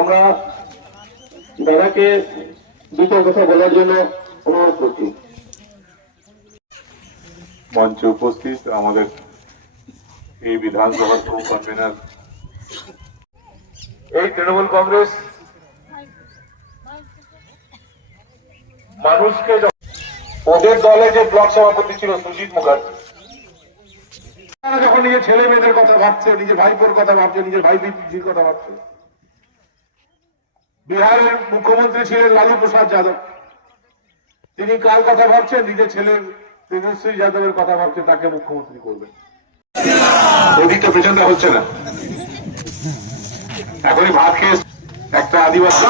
আমরা দাদাকে দুটো কথা বলার জন্য অনুরোধ করছি। মঞ্চে উপস্থিত আমাদের এই বিধানসভার কো কনভেনার এই তৃণমূল কংগ্রেস মানুষকে ওদের দলে যে ব্লক সভাপতি ছিল সুজিত মুখার্জি। তারা যখন নিজের ছেলে মেয়েদের কথা ভাবছে নিজের ভাইপোর কথা ভাবছে নিজের ভাই কথা ভাবছে বিহারের মুখ্যমন্ত্রী ছিলেন লালু প্রসাদ যাদব। তিনি কার কথা ভাবছেন? নিজের ছেলের তেজস্বী যাদবের কথা ভাবছেন, তাকে মুখ্যমন্ত্রী করবেন। ওদিকটা পেছনটা হচ্ছে না। এখনই ভাত খেয়ে একটা আদিবাসী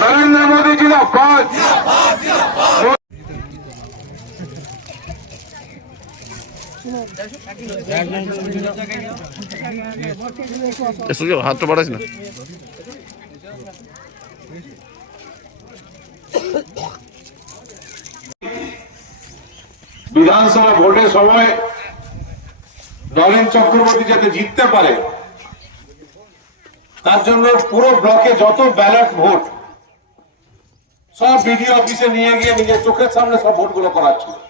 নরেন্দ্র মোদী জিন্দাবাদ। হাতটা না? বিধানসভা ভোটের সময় নরেন চক্রবর্তী যাতে জিততে পারে, তার জন্য পুরো ব্লকে যত ব্যালট ভোট, সব বিডিও অফিসে নিয়ে গিয়ে নিজের চোখের সামনে সব ভোটগুলো করাচ্ছিল।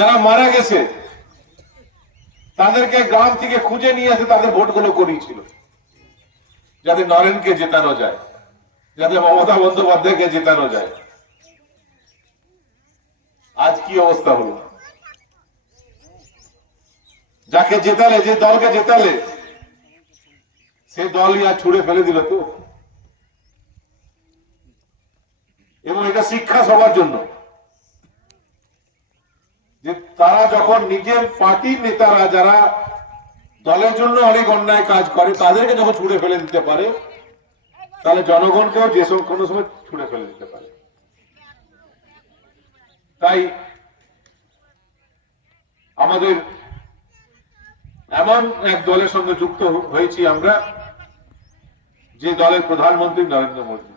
যারা মারা গেছে, তাদেরকে গ্রাম থেকে খুঁজে নিয়ে এসে তাদের ভোটগুলো করিয়েছিল। যাতে নরেনকে জেতানো যায়, যাতে মমতা বন্দ্যোপাধ্যায়কে জেতানো যায়। আজ কি অবস্থা হলো? যাকে জেতালে, যে দলকে জেতালে, সে দলই আর ছুড়ে ফেলে দিল তো? এবং এটা শিক্ষা সবার জন্য। যে তারা যখন নিজের পার্টির নেতারা যারা দলের জন্য অনেক অন্যায় কাজ করে, তাদেরকে যখন ছুড়ে ফেলে দিতে পারে, তাহলে জনগণকেও যে সব কোনো সময় ছুড়ে ফেলে দিতে পারে। তাই আমাদের এমন এক দলের সঙ্গে যুক্ত হয়েছি আমরা, যে দলের প্রধানমন্ত্রী নরেন্দ্র মোদী।